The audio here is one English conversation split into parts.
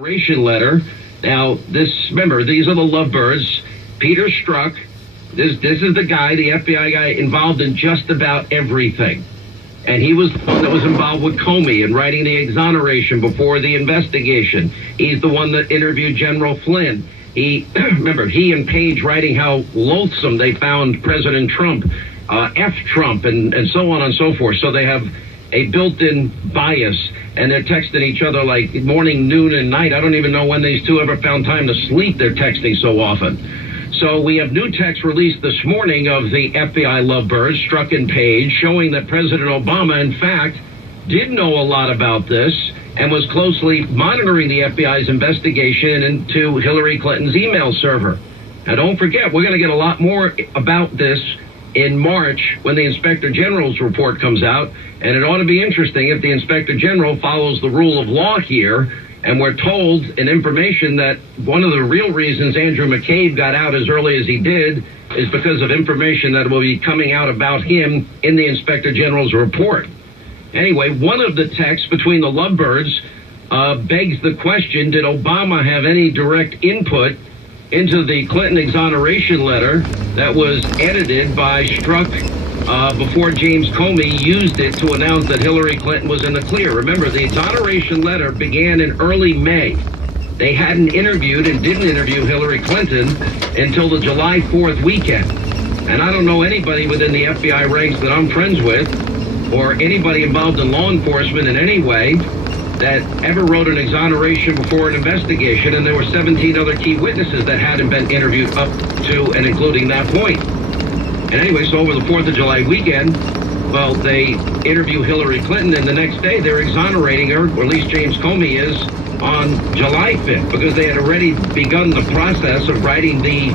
Letter. Now, remember, these are the lovebirds. Peter Struk, this is the guy, the FBI guy, involved in just about everything. And he was the one that was involved with Comey in writing the exoneration before the investigation. He's the one that interviewed General Flynn. Remember, he and Page writing how loathsome they found President Trump, F Trump, and so on and so forth. So they have a built-in bias, and they're texting each other like morning, noon, and night. I don't even know when these two ever found time to sleep. They're texting so often. So we have new text released this morning of the FBI lovebirds, Struk and Page, showing that President Obama, in fact, did know a lot about this and was closely monitoring the FBI's investigation into Hillary Clinton's email server. Now, don't forget, we're going to get a lot more about this in March when the Inspector General's report comes out, and it ought to be interesting if the Inspector General follows the rule of law here, and we're told in information that one of the real reasons Andrew McCabe got out as early as he did is because of information that will be coming out about him in the Inspector General's report. Anyway, one of the texts between the lovebirds begs the question, did Obama have any direct input into the Clinton exoneration letter that was edited by Struk before James Comey used it to announce that Hillary Clinton was in the clear? Remember, the exoneration letter began in early May. They hadn't interviewed and didn't interview Hillary Clinton until the July 4th weekend. And I don't know anybody within the FBI ranks that I'm friends with, or anybody involved in law enforcement in any way, that ever wrote an exoneration before an investigation, and there were 17 other key witnesses that hadn't been interviewed up to and including that point. And anyway, so over the 4th of July weekend, well, they interview Hillary Clinton, and the next day they're exonerating her, or at least James Comey is, on July 5th, because they had already begun the process of writing the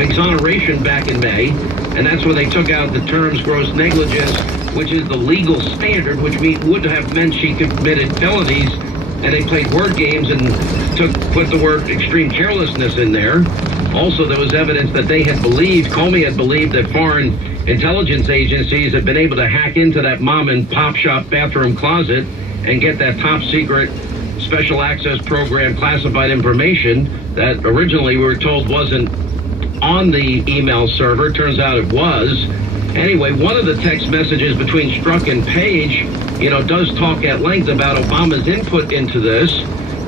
exoneration back in May, and that's when they took out the terms gross negligence, which is the legal standard, which would have meant she committed felonies, and they played word games and put the word extreme carelessness in there. Also, there was evidence that Comey had believed that foreign intelligence agencies had been able to hack into that mom and pop shop bathroom closet and get that top secret special access program classified information that originally we were told wasn't on the email server. Turns out it was. Anyway, one of the text messages between Struk and Page, does talk at length about Obama's input into this.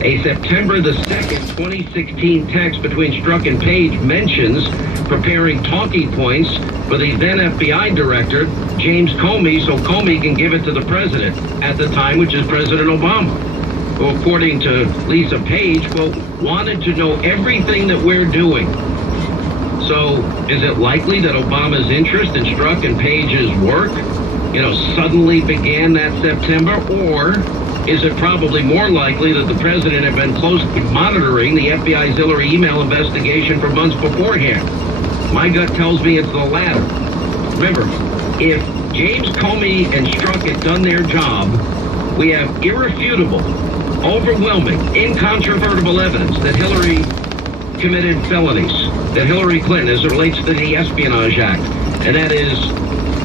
A September the 2nd, 2016 text between Struk and Page mentions preparing talking points for the then FBI director, James Comey, so Comey can give it to the president at the time, which is President Obama, who, according to Lisa Page, quote, wanted to know everything that we're doing. So is it likely that Obama's interest in Struk and Page's work, suddenly began that September? Or is it probably more likely that the president had been closely monitoring the FBI's Hillary email investigation for months beforehand? My gut tells me it's the latter. Remember, if James Comey and Struk had done their job, we have irrefutable, overwhelming, incontrovertible evidence that Hillary committed felonies, that Hillary Clinton, as it relates to the Espionage Act, and that is,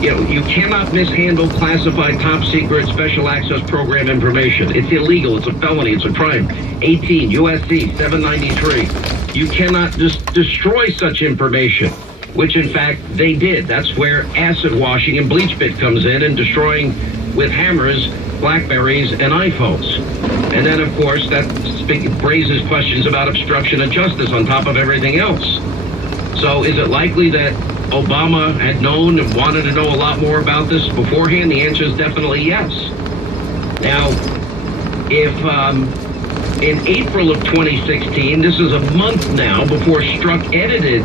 you cannot mishandle classified top secret special access program information. It's illegal. It's a felony. It's a crime. 18 USC 793. You cannot just destroy such information, which in fact they did. That's where acid washing and bleach bit comes in, and destroying with hammers Blackberries and iPhones. And then, of course, that raises questions about obstruction of justice on top of everything else. So is it likely that Obama had known and wanted to know a lot more about this beforehand? The answer is definitely yes. Now, if in April of 2016, this is a month now before Struk edited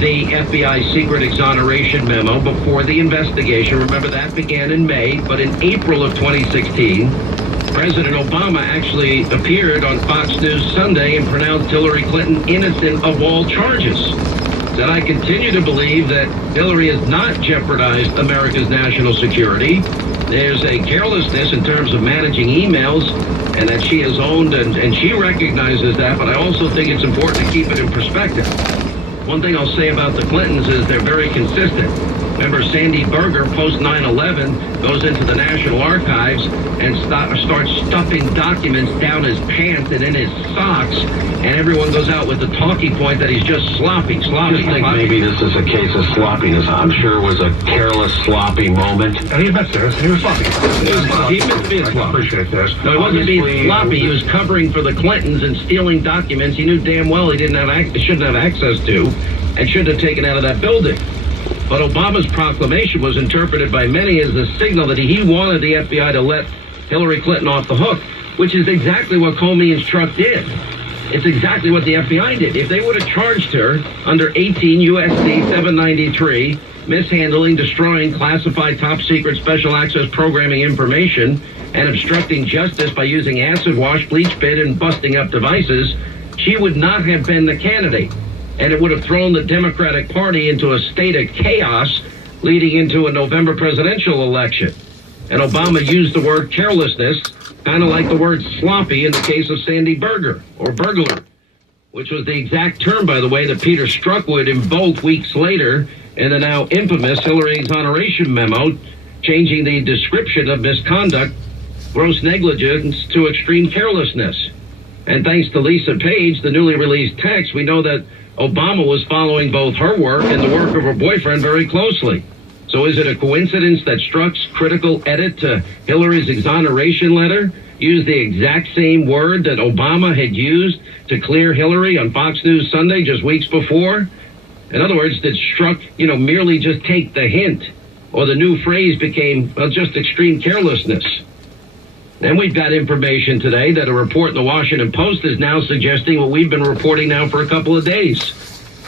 the FBI secret exoneration memo before the investigation. Remember, that began in May, but in April of 2016, President Obama actually appeared on Fox News Sunday and pronounced Hillary Clinton innocent of all charges. That I continue to believe that Hillary has not jeopardized America's national security. There's a carelessness in terms of managing emails, and that she has owned, and she recognizes that, but I also think it's important to keep it in perspective. One thing I'll say about the Clintons is they're very consistent. Remember, Sandy Berger, post 9/11, goes into the National Archives and starts stuffing documents down his pants and in his socks, and everyone goes out with the talking point that he's just sloppy. I just think maybe this is a case of sloppiness. I'm sure it was a careless, sloppy moment. And he admits this. He was sloppy. He admits being sloppy. I appreciate this. No, he wasn't being sloppy. He was covering for the Clintons and stealing documents he knew damn well he shouldn't have access to and should have taken out of that building. But Obama's proclamation was interpreted by many as a signal that he wanted the FBI to let Hillary Clinton off the hook, which is exactly what Comey and Struk did. It's exactly what the FBI did. If they would have charged her under 18 U.S.C. 793, mishandling, destroying classified top-secret special access programming information, and obstructing justice by using acid wash, bleach bit, and busting up devices, she would not have been the candidate. And it would have thrown the Democratic Party into a state of chaos leading into a November presidential election. And Obama used the word carelessness, kind of like the word sloppy in the case of Sandy Berger, or burglar, which was the exact term, by the way, that Peter Struk would invoke weeks later in the now infamous Hillary exoneration memo, changing the description of misconduct, gross negligence, to extreme carelessness. And thanks to Lisa Page, the newly released text, we know that Obama was following both her work and the work of her boyfriend very closely. So is it a coincidence that Struk's critical edit to Hillary's exoneration letter used the exact same word that Obama had used to clear Hillary on Fox News Sunday just weeks before? In other words, did Struk, merely just take the hint, or the new phrase became, just extreme carelessness? And we've got information today that a report in the Washington Post is now suggesting what we've been reporting now for a couple of days.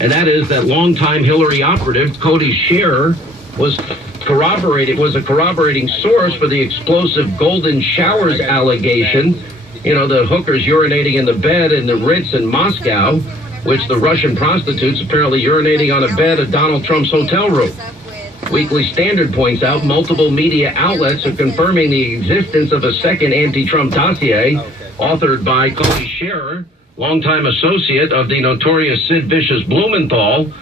And that is that longtime Hillary operative, Cody Scherer, was a corroborating source for the explosive golden showers allegation. The hookers urinating in the bed in the Ritz in Moscow, which the Russian prostitutes apparently urinating on a bed at Donald Trump's hotel room. Weekly Standard points out multiple media outlets are confirming the existence of a second anti-Trump dossier authored by Cody Scherer, longtime associate of the notorious Sid Vicious Blumenthal,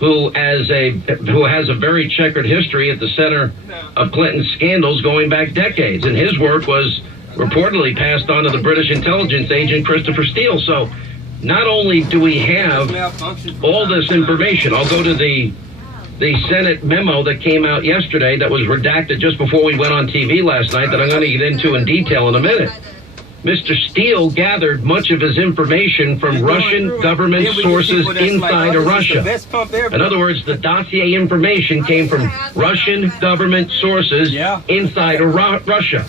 who has a very checkered history at the center of Clinton's scandals going back decades. And his work was reportedly passed on to the British intelligence agent Christopher Steele. So not only do we have all this information, I'll go to the Senate memo that came out yesterday that was redacted just before we went on TV last night that I'm going to get into in detail in a minute. Mr. Steele gathered much of his information from Russian government sources inside of Russia. In other words, the dossier information came from Russian government sources inside of Russia.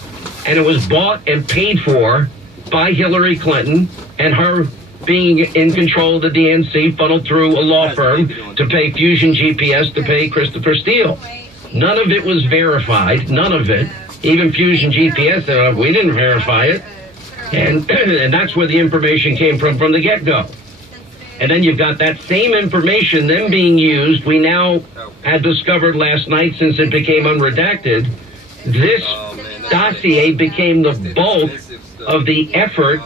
And it was bought and paid for by Hillary Clinton, and her being in control of the DNC funneled through a law firm to pay Fusion GPS to pay Christopher Steele. None of it was verified. None of it. Even Fusion GPS said, we didn't verify it. And that's where the information came from the get-go. And then you've got that same information then being used. We now had discovered last night, since it became unredacted, this dossier became the bulk of the effort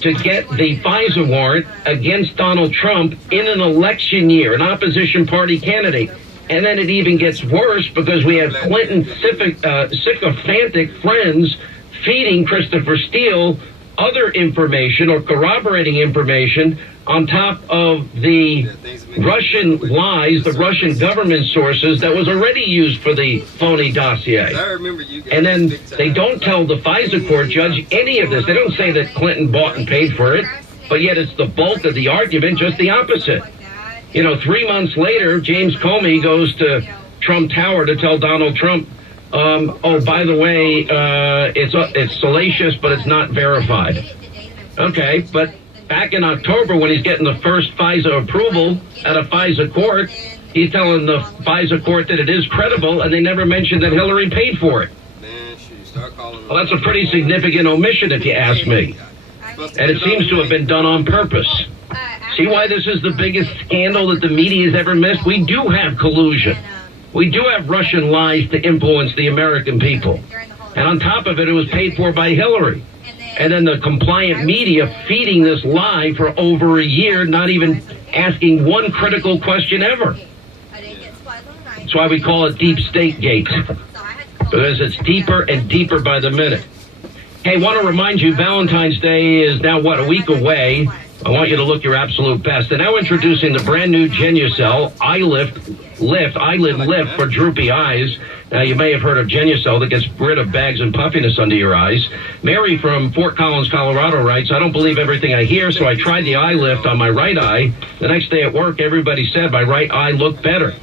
to get the FISA warrant against Donald Trump in an election year, an opposition party candidate. And then it even gets worse because we have Clinton sycophantic friends feeding Christopher Steele other information or corroborating information on top of the Russian lies, the Russian government sources that was already used for the phony dossier. And then they don't tell the FISA court judge any of this. They don't say that Clinton bought and paid for it, but yet it's the bulk of the argument, just the opposite. 3 months later, James Comey goes to Trump Tower to tell Donald Trump, by the way, it's salacious, but it's not verified. Okay, but back in October, when he's getting the first FISA approval at a FISA court, he's telling the FISA court that it is credible, and they never mentioned that Hillary paid for it. Well, that's a pretty significant omission, if you ask me. And it seems to have been done on purpose. See why this is the biggest scandal that the media has ever missed? We do have collusion. We do have Russian lies to influence the American people. And on top of it, it was paid for by Hillary. And then the compliant media feeding this lie for over a year, not even asking one critical question ever. That's why we call it Deep State Gate, because it's deeper and deeper by the minute. Hey, want to remind you, Valentine's Day is now, a week away. I want you to look your absolute best. They're now introducing the brand new Genucel eyelid lift for droopy eyes. Now, you may have heard of Genucel that gets rid of bags and puffiness under your eyes. Mary from Fort Collins, Colorado writes, I don't believe everything I hear, so I tried the eye lift on my right eye. The next day at work, everybody said my right eye looked better.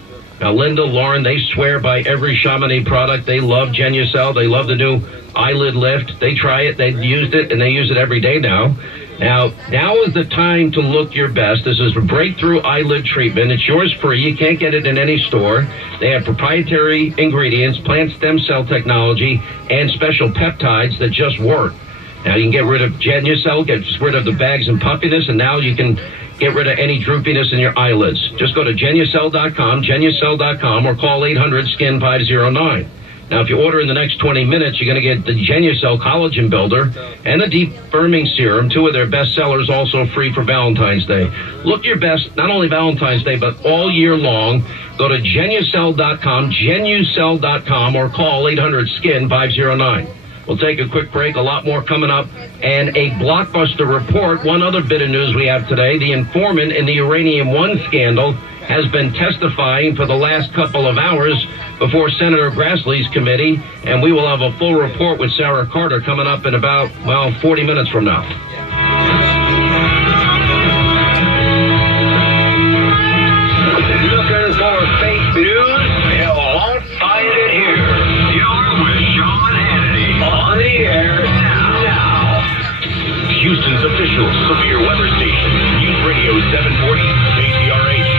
Now, Linda, Lauren, they swear by every Chamonix product. They love Genucel. They love the new eyelid lift. They try it. They've used it, and they use it every day now. Now is the time to look your best. This is a breakthrough eyelid treatment. It's yours free. You can't get it in any store. They have proprietary ingredients, plant stem cell technology, and special peptides that just work. Now, you can get rid of Genucel, get rid of the bags and puffiness, and now you can get rid of any droopiness in your eyelids. Just go to Genucel.com, or call 800-SKIN-509. Now, if you order in the next 20 minutes, you're going to get the Genucel Collagen Builder and the Deep Firming Serum, two of their best sellers, also free for Valentine's Day. Look your best, not only Valentine's Day, but all year long. Go to Genucel.com, or call 800-SKIN-509. We'll take a quick break, a lot more coming up, and a blockbuster report. One other bit of news we have today, the informant in the Uranium One scandal has been testifying for the last couple of hours before Senator Grassley's committee, and we will have a full report with Sarah Carter coming up in about, 40 minutes from now. Looking for fake news? You won't find it here. You're with Sean Hannity. On the air now. Houston's official severe weather station. News Radio 740 KTRH.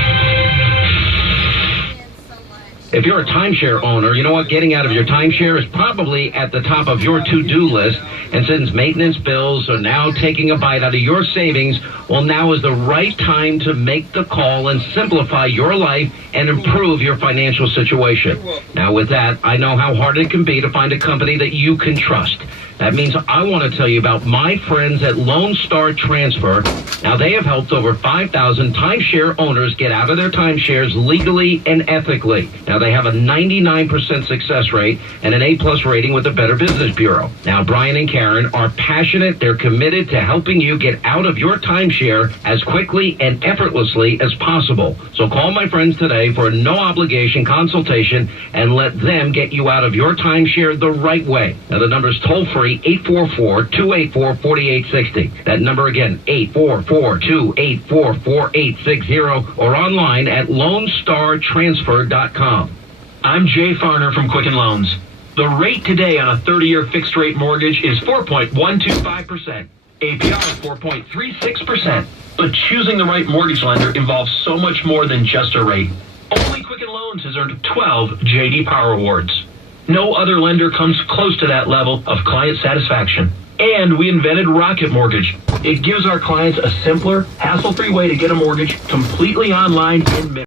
If you're a timeshare owner, you know what? Getting out of your timeshare is probably at the top of your to-do list. And since maintenance bills are now taking a bite out of your savings, well, now is the right time to make the call and simplify your life and improve your financial situation. Now, with that, I know how hard it can be to find a company that you can trust. That means I want to tell you about my friends at Lone Star Transfer. Now, they have helped over 5,000 timeshare owners get out of their timeshares legally and ethically. Now, they have a 99% success rate and an A-plus rating with the Better Business Bureau. Now, Brian and Karen are passionate. They're committed to helping you get out of your timeshare as quickly and effortlessly as possible. So call my friends today for a no-obligation consultation and let them get you out of your timeshare the right way. Now, the number is toll-free, 844-284-4860. That number again, 844-284-4860, or online at LoneStarTransfer.com. I'm Jay Farner from Quicken Loans. The rate today on a 30-year fixed-rate mortgage is 4.125%. APR is 4.36%. But choosing the right mortgage lender involves so much more than just a rate. Only Quicken Loans has earned 12 J.D. Power Awards. No other lender comes close to that level of client satisfaction. And we invented Rocket Mortgage. It gives our clients a simpler, hassle-free way to get a mortgage completely online in minutes.